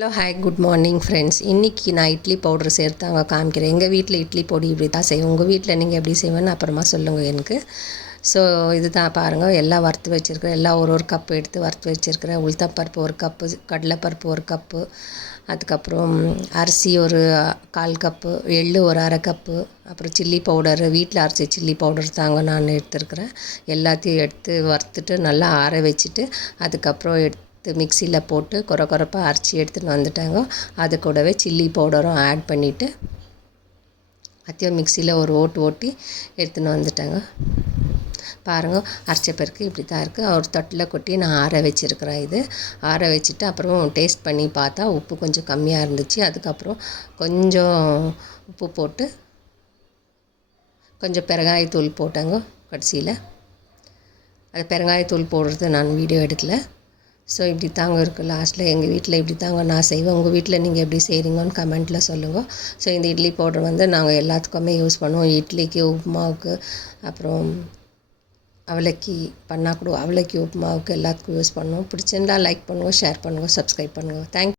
Hello hi good morning friends. இன்றைக்கி நான் idli powder சேர்த்து அங்கே காமிக்கிறேன். எங்கள் வீட்டில் இட்லி பொடி இப்படி தான் செய்வோம். உங்கள் வீட்டில் நீங்கள் எப்படி செய்வேன்னு அப்புறமா சொல்லுங்கள் எனக்கு. ஸோ இது தான் பாருங்கள், எல்லாம் வறுத்து வச்சுருக்கிறேன். எல்லாம் ஒரு கப்பு எடுத்து வறுத்து வச்சுருக்கிறேன். உளுத்தம்பருப்பு ஒரு கப்பு, கடலைப்பருப்பு ஒரு கப்பு, அதுக்கப்புறம் அரிசி ஒரு 1/4 கப்பு, எள்ளு ஒரு 1/2 கப்பு, அப்புறம் சில்லி பவுடரு வீட்டில் அரைச்ச சில்லி பவுடர் தாங்க நான் எடுத்துருக்கிறேன். எல்லாத்தையும் எடுத்து வறுத்துட்டு நல்லா ஆற வச்சுட்டு அதுக்கப்புறம் மிக்சியில் போட்டு கொரப்பாக அரைச்சி எடுத்துகிட்டு வந்துட்டாங்க. அது கூடவே சில்லி பவுடரும் ஆட் பண்ணிவிட்டு அதையும் மிக்சியில் ஒரு ஓட்டி எடுத்துன்னு வந்துட்டாங்க. பாருங்கள், அரைச்ச பிறகு இப்படி தான் இருக்குது. ஒரு தட்டில் கொட்டி நான் ஆற வச்சுருக்கிறேன். இது ஆற வச்சுட்டு அப்புறம் டேஸ்ட் பண்ணி பார்த்தா உப்பு கொஞ்சம் கம்மியாக இருந்துச்சு. அதுக்கப்புறம் கொஞ்சம் உப்பு போட்டு கொஞ்சம் பெருங்காயத்தூள் போட்டாங்க கடைசியில். அது பெருங்காயத்தூள் போடுறது நான் வீடியோ எடுக்கல. ஸோ இப்படி தாங்க இருக்குது. லாஸ்ட்டில் எங்கள் வீட்டில் இப்படி தாங்க நான் செய்வேன். உங்கள் வீட்டில் நீங்கள் எப்படி செய்கிறீங்கன்னு கமெண்ட்டில் சொல்லுங்கள். ஸோ இந்த இட்லி பவுடர் நாங்கள் எல்லாத்துக்குமே யூஸ் பண்ணுவோம். இட்லிக்கு, உப்புமாவுக்கு, அப்புறம் அவலைக்கு பண்ணால் கூட அவலைக்கு, உப்புமாவுக்கு எல்லாத்துக்கும் யூஸ் பண்ணுவோம். பிடிச்சிருந்தால் லைக் பண்ணுங்கள், ஷேர் பண்ணுங்கள், சப்ஸ்கிரைப் பண்ணுங்கள். தேங்க்யூ.